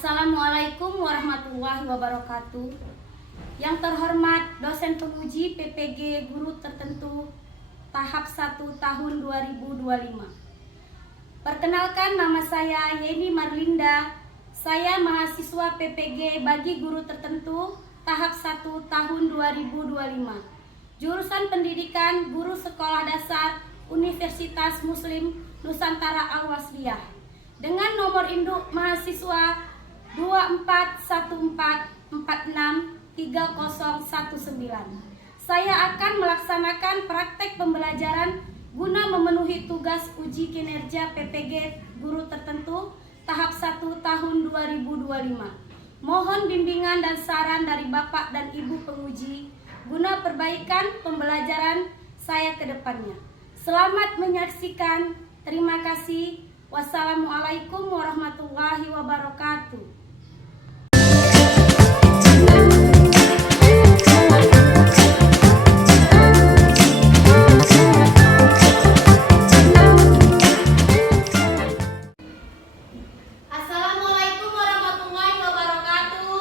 Assalamualaikum warahmatullahi wabarakatuh. Yang terhormat dosen penguji PPG Guru Tertentu tahap 1 tahun 2025. Perkenalkan, nama saya Yeni Marlinda. Saya mahasiswa PPG bagi Guru Tertentu tahap 1 tahun 2025. Jurusan Pendidikan Guru Sekolah Dasar Universitas Muslim Nusantara Al-Wasliyah. Dengan nomor induk mahasiswa 2414463019. Saya akan melaksanakan praktek pembelajaran guna memenuhi tugas uji kinerja PPG Guru Tertentu tahap 1 tahun 2025. Mohon bimbingan dan saran dari Bapak dan Ibu penguji guna perbaikan pembelajaran saya ke depannya. Selamat menyaksikan. Terima kasih. Wassalamualaikum warahmatullahi wabarakatuh. Assalamualaikum warahmatullahi wabarakatuh.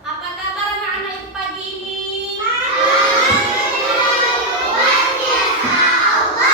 Apa kabar anak-anak itu pagi ini? Luar biasa, Allah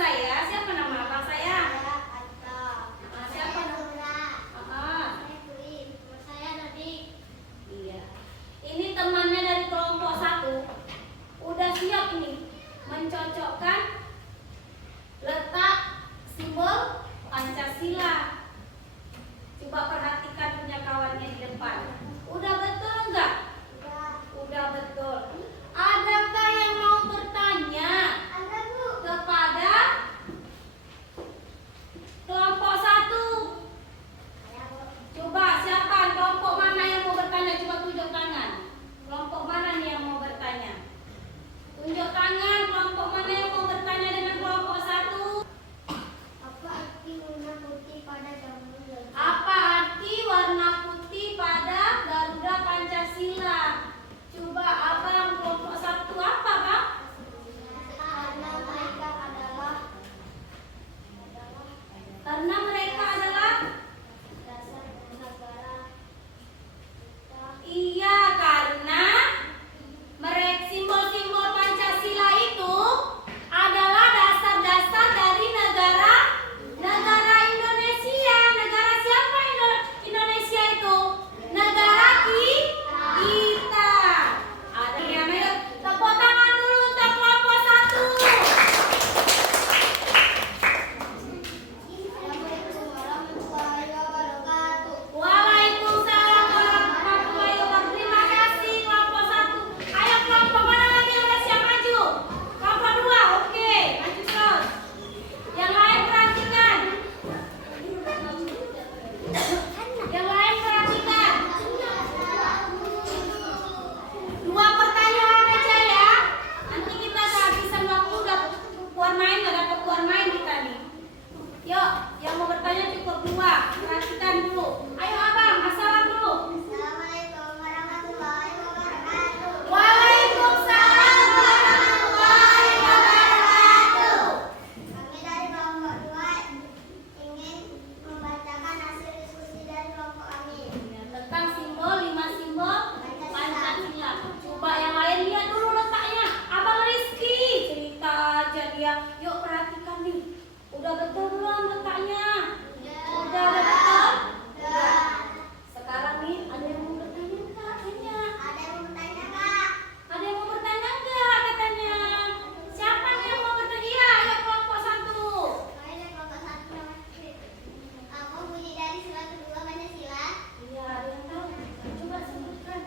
saya. Siapa nama abang saya? Siapa nama? Iya. Ini temannya dari kelompok 1. Udah siap ini mencocokkan letak simbol Pancasila. Coba perhatikan punya kawannya di depan. Udah betul enggak? Udah betul. Adakah yang mau bertanya kepada kelompok 1? Coba siapa? Kelompok mana yang mau bertanya? Coba tunjuk tangan. Kelompok mana nih yang mau bertanya? Tunjuk tangan. Kelompok mana yang mau bertanya dengan kelompok 1? Apa arti warna putih pada Garuda Pancasila? Coba abang kelompok 1 apa, Bang? Karena mereka adalah iya, karena mereka simbol-simbol Pancasila itu adalah dasar-dasar dari negara Indonesia. Negara siapa Indonesia itu? Negara kita. Ada yang ayo tepuk tangan dulu untuk kelompok 1. Waalaikumsalam warahmatullahi wabarakatuh. Terima kasih kelompok 1. Ayo kelompok mana lagi yang udah siap maju? Kelompok 2, oke, maju terus. Yang lain perhatikan. Yang lain perhatikan. 2 pertanyaan aja ya. Nanti kita kehabisan waktu, udah keluar main, nggak dapat keluar main kita nih. Yuk, yang mau bertanya cukup 2. Perhatikan dulu. Ayo abang, assalam dulu. Waalaikumsalam warahmatullahi wabarakatuh. Kami dari kelompok 2 ingin membacakan hasil diskusi dari kelompok kami. Tentang simbol 5 simbol Pancasila. Coba yang lain lihat dulu letaknya. Abang Rizky cerita aja dia. Yuk perhatikan nih. Udah betul belum letaknya? Udah betul? Udah. Sekarang nih ada yang mau bertanya enggak katanya? Ada yang mau bertanya, Kak? Ada yang mau bertanya enggak katanya? Siapa nih yang mau bertanya? Iya, ayo kelompok 1. Kami dari kelompok 1 namanya Fitri. Aku bunyi dari sila kedua Pancasila. Iya, ada yang tahu. Coba sebutkan.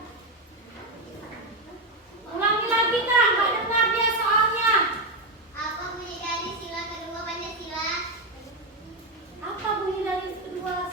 Ulangi lagi Kak, nggak dengar dia soalnya. Apa bunyi dari sila kedua Pancasila? Apa bunyi dari kedua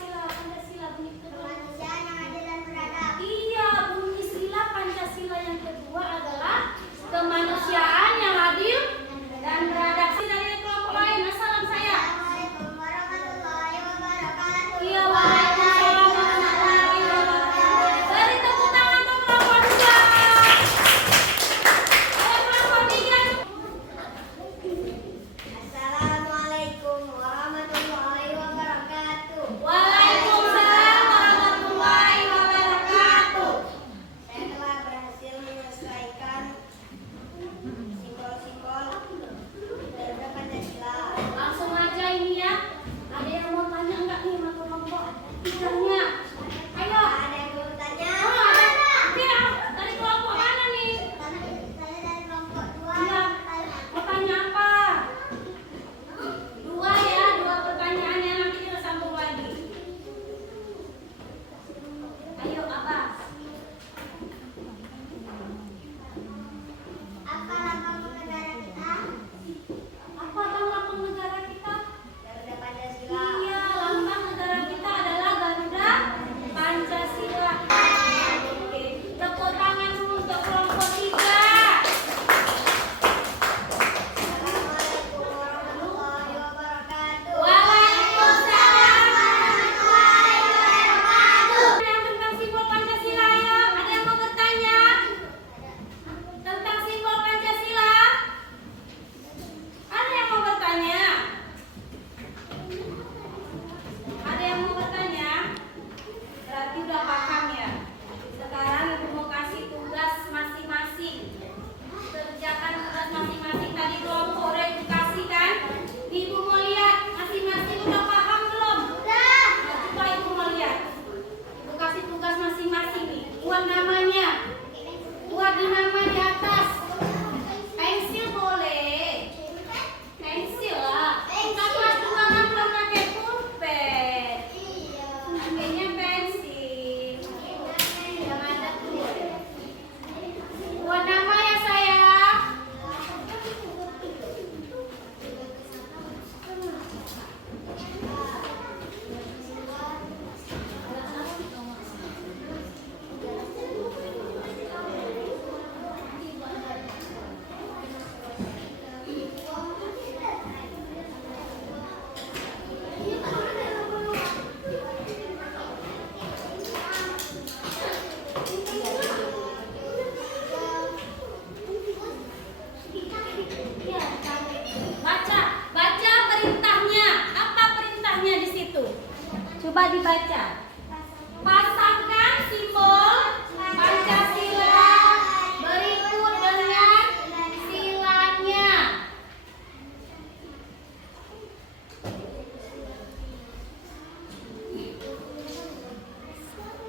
Coba dibaca. Pasangkan simbol Pancasila berikut dengan silanya.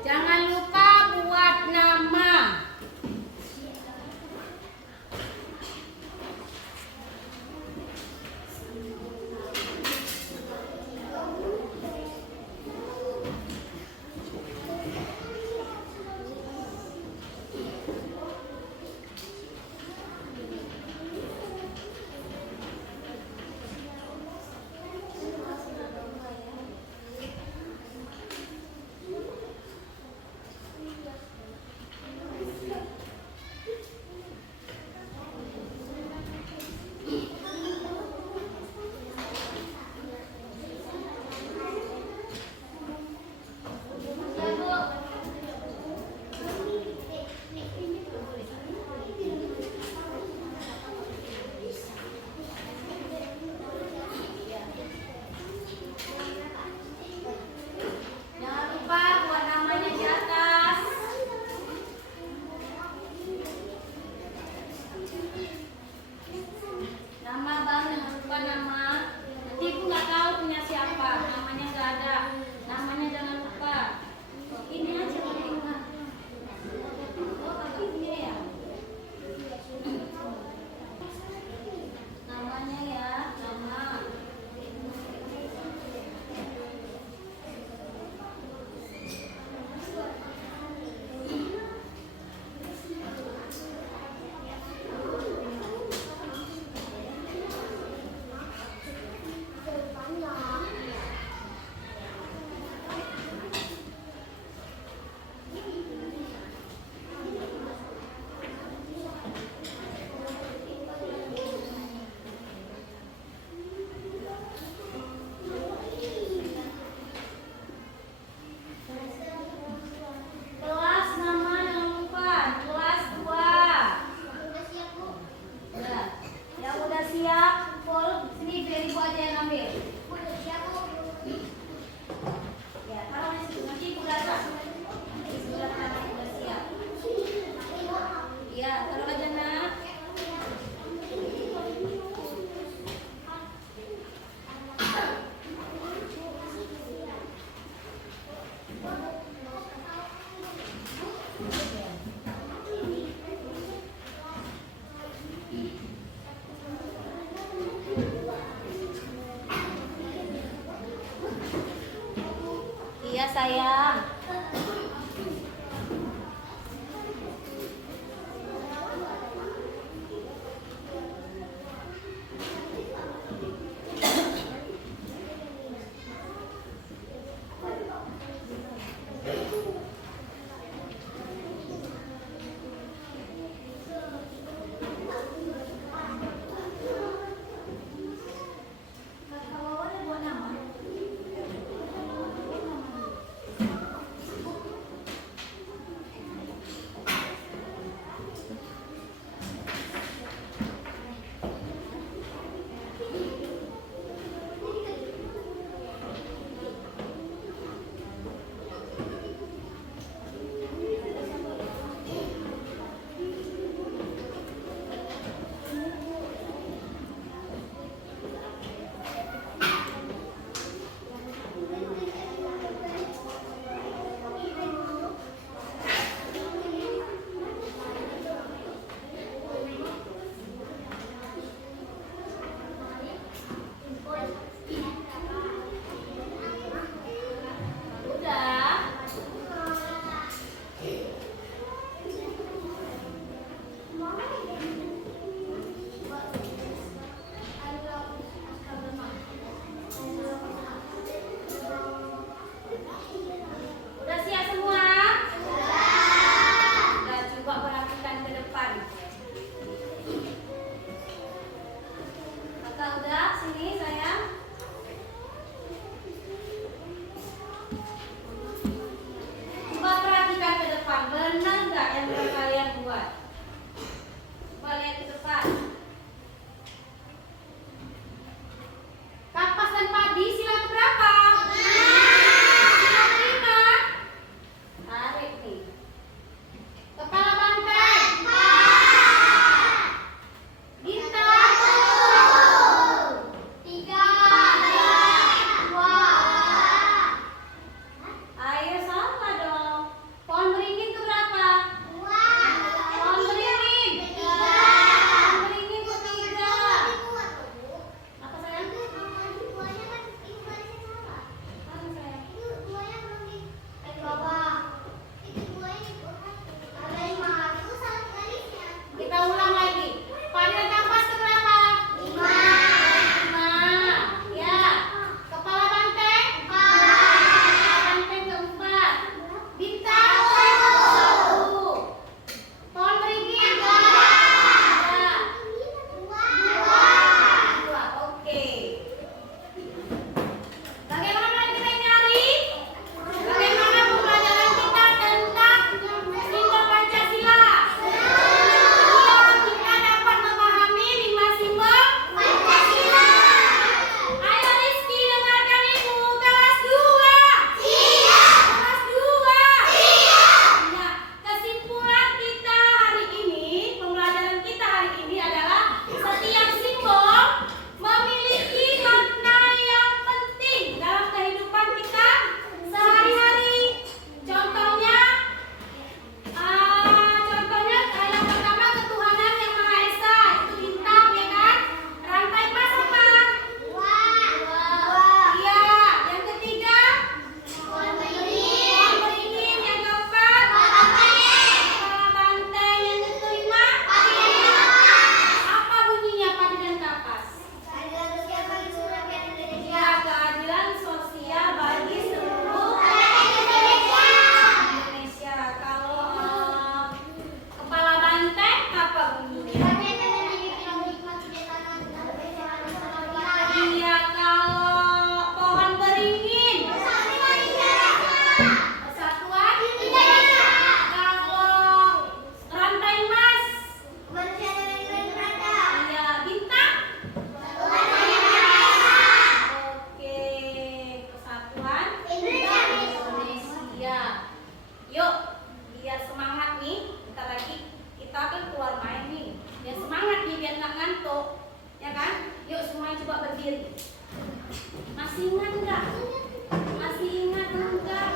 Jangan lupa buat nama. Jangan lupa buat namanya di atas. Nama bang, jangan lupa nama. Nanti ibu nggak tahu punya siapa. Namanya nggak ada. Namanya jangan lupa. Ini aja pakai ingat. Oh, pakai ini ya. Namanya ya, nama. Kelas nama jangan lupa. Kelas 2. Ya. Yang udah siap, kumpul. Sini biar ibu aja yang ambil. Ya, taruh di situ. Nanti ibu datang. Nanti sebelah kanan udah siap. Iya, taruh aja nak. Iya sayang. Kakak Wawan buat nama. Masih ingat nggak? Masih ingat nggak?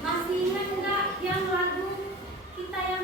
Masih ingat nggak yang lagu kita yang